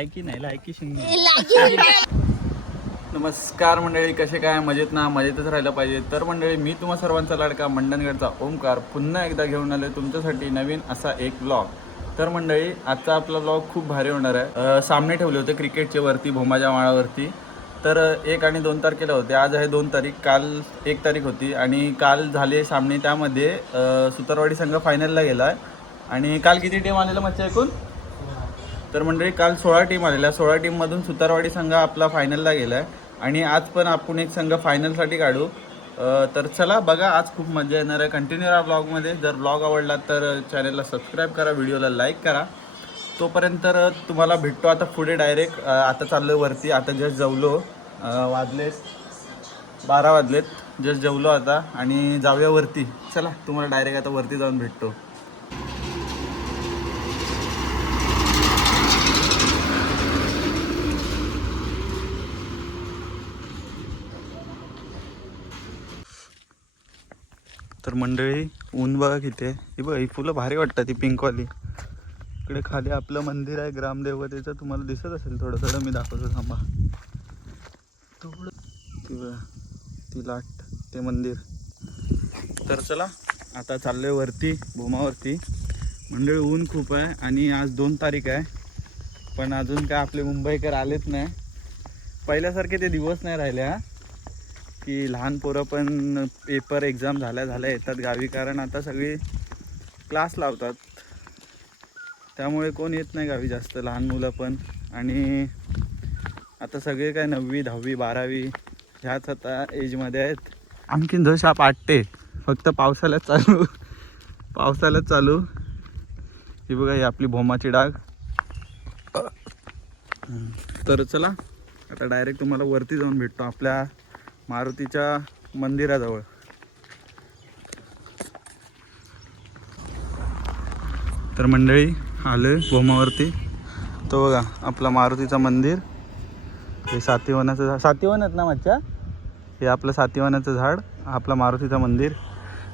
लायकी नाही लायकी शिंग नमस्कार मंडळी कसे काय? मजेत ना? मजेतच राहिलं पाहिजे. तर मंडळी मी तुम्हा सर्वांचा लाडका मंडणगडचा ओमकार पुन्हा एकदा घेऊन आलो तुमच्यासाठी नवीन असा एक ब्लॉग तर मंडळी आजचा आपला ब्लॉग खूप भारी होणार आहे. सामने ठेवले होते क्रिकेटचे वरती भोमाच्या माळावरती. तर एक आणि दोन तारखेला होते. आज आहे दोन तारीख. काल एक तारीख होती आणि काल झाले सामने. त्यामध्ये सुतारवाडी संघ फायनलला गेला आहे आणि काल किती टीम आलेला मच्छा ऐकून? तर मंडळी काल सोळा टीम आलेल्या सोळा टीममधून सुतारवाडी संघ आपला फायनलला गेला आहे आणि आज पण आपण एक संघ फायनलसाठी काढू. तर चला बघा आज खूप मजा येणार आहे. कंटिन्यू राहा ब्लॉगमध्ये जर ब्लॉग आवडला तर चॅनलला सबस्क्राईब करा व्हिडिओला लाईक करा. तोपर्यंत तुम्हाला भेटतो आता पुढे डायरेक्ट आता चाललो वरती. आता जस्ट जवलो. वाजलेत बारा वाजलेत. जस्ट जेवलो आता आणि जाऊया वरती. चला तुम्हाला डायरेक्ट आता वरती जाऊन भेटतो. तर मंडळी ऊन बघा किती आहे. ही बघा ही फुलं भारी वाटतात ती पिंकवाली. इकडे खाली आपलं मंदिर आहे ग्रामदेवतेचं. तुम्हाला दिसत असेल थोडं थोडं मी दाखवतो थांबा. थोडं ती बघा ती लाट ते मंदिर. तर चला आता चाललोय वरती भूमावरती. मंडळी ऊन खूप आहे आणि आज दोन तारीख आहे. पण अजून काय आपले मुंबईकर आलेच नाही. पहिल्यासारखे ते दिवस नाही राहिले हा. की लहान पोरं पण पेपर एक्झाम झाल्या झाल्या येतात गावी कारण आता सगळी क्लास लावतात. त्यामुळे कोण येत नाही गावी जास्त लहान मुलं पण. आणि आता सगळे काय नववी दहावी बारावी ह्याच आता एजमध्ये आहेत. आणखीन जर शाप आटते फक्त पावसाळ्यात चालू. पावसाळ्यात चालू. ही बघा ही आपली भोमाची डाग. तर चला आता डायरेक्ट तुम्हाला वरती जाऊन भेटतो आपल्या मारुतीच्या मंदिराजवळ. तर मंडळी आले भोमावरती. तो बघा आपला मारुतीचं मंदिर. हे सातीवनाचं झाड आहेत ना मच्छा? हे आपलं सातीवनाचं झाड आपला मारुतीचं मंदिर.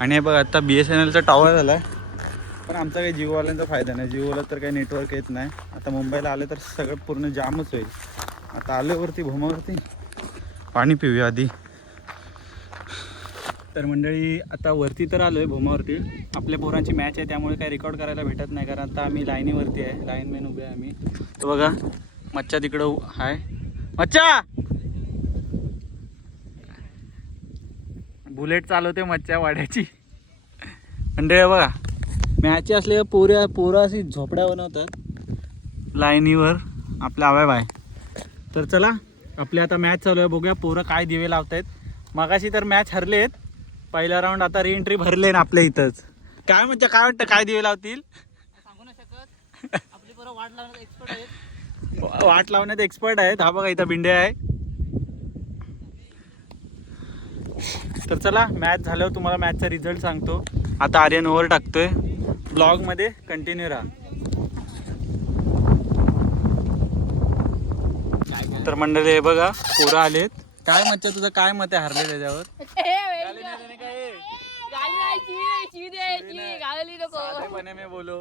आणि हे बघा आता बी एस एन एलचा टॉवर झाला आहे पण आमचा काही जिओवाल्यांचा फायदा नाही. जिओला तर काही नेटवर्क येत नाही. आता मुंबईला आले तर सगळं पूर्ण जामच होईल. आता आलेवरती वरती भोमावरती. पाणी पिऊया आधी. तर मंडळी आता वरती तर आलोय भूमावरती. आपल्या पोरांची मॅच आहे त्यामुळे काही रेकॉर्ड करायला भेटत नाही कारण आता आम्ही लाईनीवरती आहे. लाईनमॅन उभे आहे आम्ही. तर बघा मच्छा तिकडं हाय. आहे मच्छा! बुलेट चालवते मच्छा वाड्याची. मंडळी बघा. मॅच असले पोऱ्या पोरं अशी झोपड्या बनवतात. लाईनीवर आपल्या आवाय बाय. तर चला आपली आता मॅच चालू आहे बघूया पोरं काय दिवे लावतायत. मगाशी तर मॅच हरलेत. पहिला राऊंड आता रिएंट्री भरले ना आपल्या इथंच. काय म्हणजे काय वाटतं काय दिवे लावतील? सांगू नाही शकत. आपली पोरं वाट लावण्यात एक्सपर्ट आहेत. वा- वाट लावण्यात एक्सपर्ट आहेत. हा बघा इथं बिंडे आहे. तर चला मॅच झाल्यावर तुम्हाला मॅचचा रिझल्ट सांगतो. आता आर्यन ओव्हर टाकतोय. ब्लॉगमध्ये कंटिन्यू राहा. तर मंडळी हे बघा पोरं आलेत काय मच्छा तुझं काय मत आहे हरले त्याच्यावर साधेपणे मी बोलो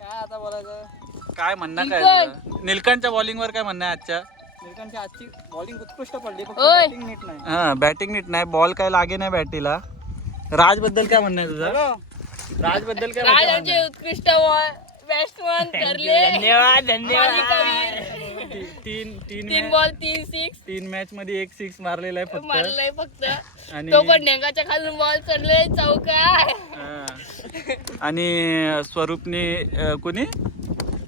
काय आता बोलायचं काय म्हणणं काय तुझं? निलकंठच्या बॉलिंगवर काय म्हणणं आहे आजच्या आजची बॉलिंग उत्कृष्ट पडली फक्त ओय. बॅटिंग नीट नाही हा बॅटिंग नीट नाही बॉल काय लागे नाही बॅटीला राजबद्दल काय म्हणणं आहे तुझं राजबद्दल काय म्हणणं आहे? उत्कृष्ट बॅट्समन ठरले धन्यवाद मालिकावीर ती- तीन तीन तीन बॉल तीन सिक्स तीन मॅच मध्ये एक सिक्स मारलेला आहे फक्त. मारलंय फक्त. आणि तो पण खालून बॉल चढले चौका हा. आणि स्वरूपने अं, कुणी.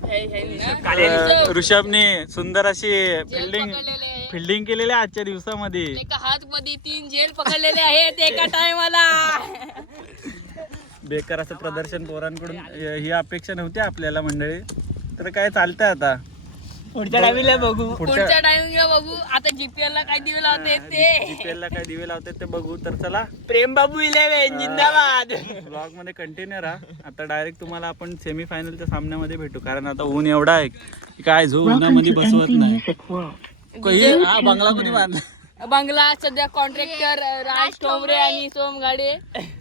अं, ऋषभने सुंदर अशी फिल्डिंग. फिल्डिंग केलेली आहे आजच्या दिवसामध्ये. हात मध्ये तीन झेल पकडलेले आहेत एका टायमाला बेकार असं प्रदर्शन पोरांकडून अं, ही अपेक्षा नव्हती आपल्याला मंडळी. तर काय चालतंय आता? पुढच्या टाइमला बघू. पुढच्या टाइमिंगला बघू. आता जीपीएल ला काय दिवे लावते ते? जीपीएल ला काय दिवे लावतात ते बघू. तर चला. प्रेम बाबू इलेव्हन जिंदाबाद. ब्लॉगमध्ये कंटिन्यू राहा. आता डायरेक्ट तुम्हाला आपण सेमी फायनलच्या सामन्यामध्ये भेटू. कारण आता ऊन एवढा आहे की काय झो उन्हामध्ये बसवत नाही. हा बंगला कोणी बांधला बंगला सध्या कॉन्ट्रॅक्टर राज ठोंबरे आणि सोम गाडे.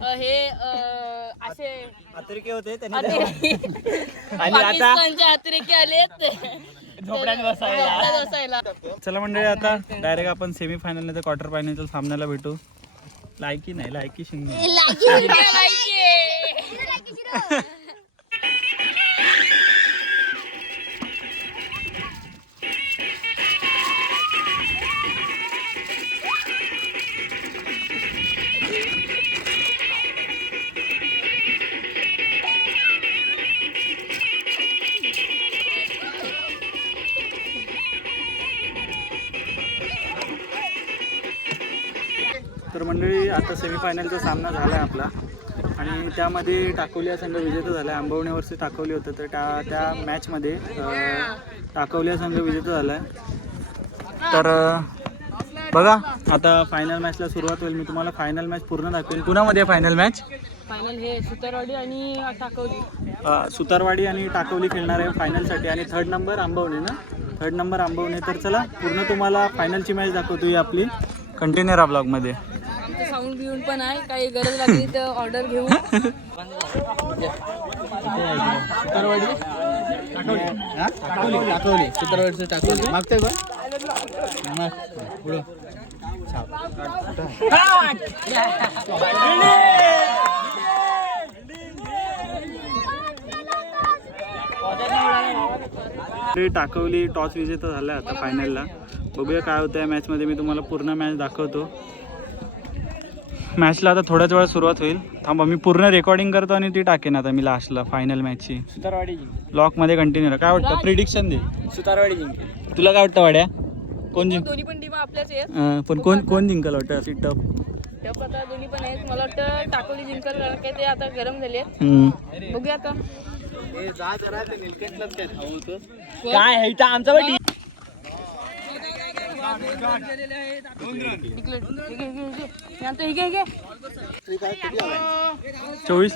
अ, हे अ, असे अतिरेकी होते त्यांनी. आणि आता पाकिस्तानचे अतिरेकी आलेत. झोपड्यात बसायला. झोपड्यात बसायला. चला मंडळी आता डायरेक्ट आपण सेमी फायनल नाही तर क्वार्टर फायनलच्या सामन्याला भेटू. लायकी नाही लायकी शिंगे तर आता सेमीफायनलचा सामना झाला आहे आपला. आणि त्यामध्ये टाकोलिया संघ विजेता झाला आहे आंबवण्यावरती टाकवली होतं तर त्या त्या मॅचमध्ये अं, टाकवलिया संघ विजेता झाला आहे तर बघा आता फायनल मॅचला सुरुवात होईल. मी तुम्हाला फायनल मॅच पूर्ण दाखवेन. कुणामध्ये फायनल मॅच फायनल हे सुतारवाडी आणि टाकवली. सुतारवाडी आणि टाकवली खेळणार आहे फायनलसाठी आणि थर्ड नंबर आंबवणे ना? थर्ड नंबर आंबवणे. तर चला पूर्ण तुम्हाला फायनलची मॅच दाखवतो आपली. कंटेनर ब्लॉगमध्ये आमचं साऊंड बिऊंड पण आहे. काही गरज लागली तर ऑर्डर घेऊ. टाकवली चित्रवाडीचं टाकवली मागतोय पण टाकवली टॉस विजेता झाला आता फायनलला बघूया काय होतं या मॅचमध्ये मी तुम्हाला पूर्ण मॅच दाखवतो. मॅचला आता थोड्याच वेळात सुरुवात होईल. थांबा मी पूर्ण रेकॉर्डिंग करतो आणि ती टाकेन आता मी लास्टला फायनल मॅचची सुतारवाडी जिंकली. ब्लॉकमध्ये कंटिन्यू काय वाटतं? प्रिडिक्शन दे. सुतारवाडी जिंकली. तुला काय वाटतं वाड्या? कोण जिंक दोन्ही पण टीम आपल्याच आहेत. पण कोण कोण जिंकल वाटतं? अशी टफ टप आता दोन्ही पण आहेत. मला वाटतं टाकोली जिंकल कारण काय ते आता गरम झाले आहेत. बघूया आता. निलकंठलाच काय आहे आमचा चोवीस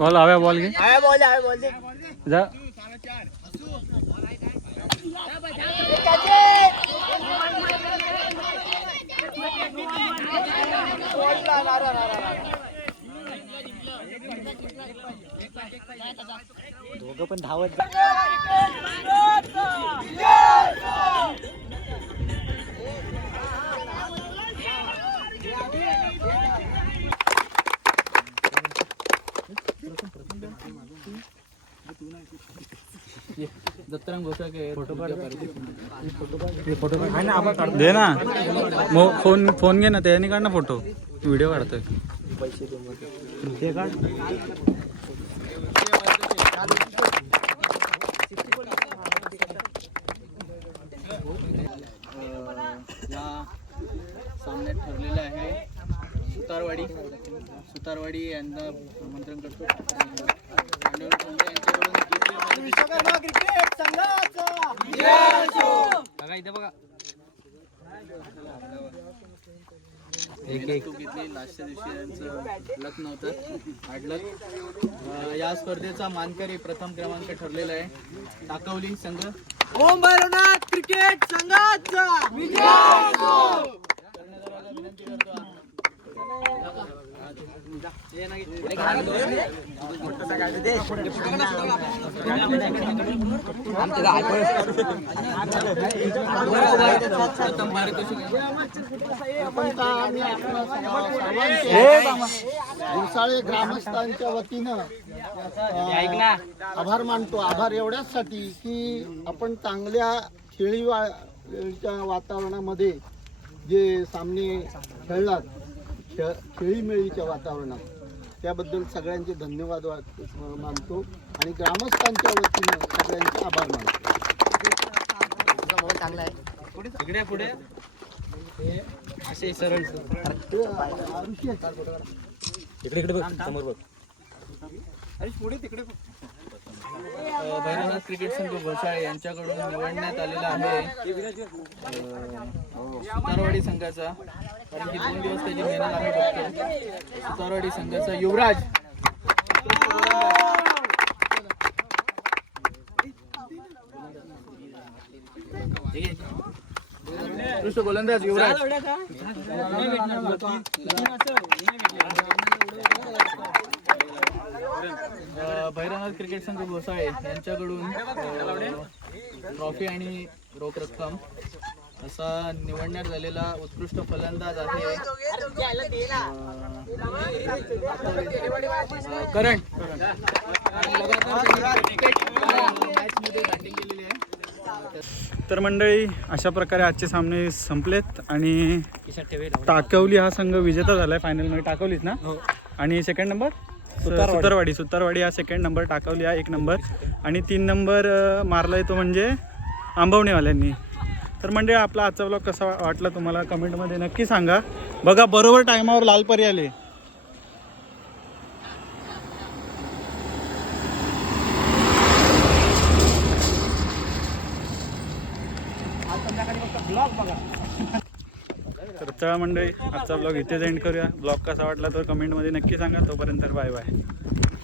हे घे, हे घे. हे आणतो, हे घे, हे घे. चोवीसला वरती दे ना. मो- फोन फोन घे ना त्याने काढ ना फोटो. व्हिडिओ काढतोय. या सामन्यात ठरलेलं आहे सुतारवाडी सुतारवाडी यांना आमंत्रण करतो. बघा इथे बघा. एक एक. घेतली लास्टच्या दिवशी यांचं लक नव्हतं हाडलक अं, या स्पर्धेचा मानकरी प्रथम क्रमांक ठरलेला आहे. टाकवली संघ. ओम भैरवनाथ क्रिकेट संघाचा. गुरसाळे ग्रामस्थांच्या वतीनं आभार मानतो. आभार एवढ्याचसाठी की आपण चांगल्या खेळी वा च्या वातावरणामध्ये जे सामने खेळलात खेळ खेळीमेळीच्या वातावरणात. त्याबद्दल सगळ्यांचे धन्यवाद वा- मानतो आणि ग्रामस्थांच्या वतीनं सगळ्यांचे आभार मानतो. इकडे पुढे. असे सरळ भैरवनाथ क्रिकेट संघ घोसाळे यांच्याकडून निवडण्यात आलेला आहे. हो, सुतारवाडी संघाचा. कारण की दोन दिवस त्याची मेहनत आम्ही बघतो सुतारवाडी संघाचा युवराज. ठीक गोलंदाज युवराज. भैरवनाथ क्रिकेट संघ गोसाळे यांच्याकडून ट्रॉफी आणि रोख रक्कम. असा निवडण्यात झालेला उत्कृष्ट फलंदाज आहे. करण. तर मंडळी अशा प्रकारे आजचे सामने संपलेत आणि टाकवली हा संघ विजेता झालाय फायनलमध्ये. टाकवलीच ना? आणि सेकंड नंबर सुतारवाडी. सुतारवाडी. हा सेकंड नंबर टाकवली हा एक नंबर आणि तीन नंबर मारलाय तो म्हणजे आंबवणेवाल्यांनी. तर मंडळी आपला आजचा ब्लॉग कसा वाटला तुम्हाला? कमेंटमध्ये नक्की सांगा. बघा बरोबर टायमावर लाल परी आले. तर चला मंडळी आजचा ब्लॉग इथेच एंड करूया. ब्लॉग कसा वाटला तर कमेंटमध्ये नक्की सांगा. तोपर्यंत बाय बाय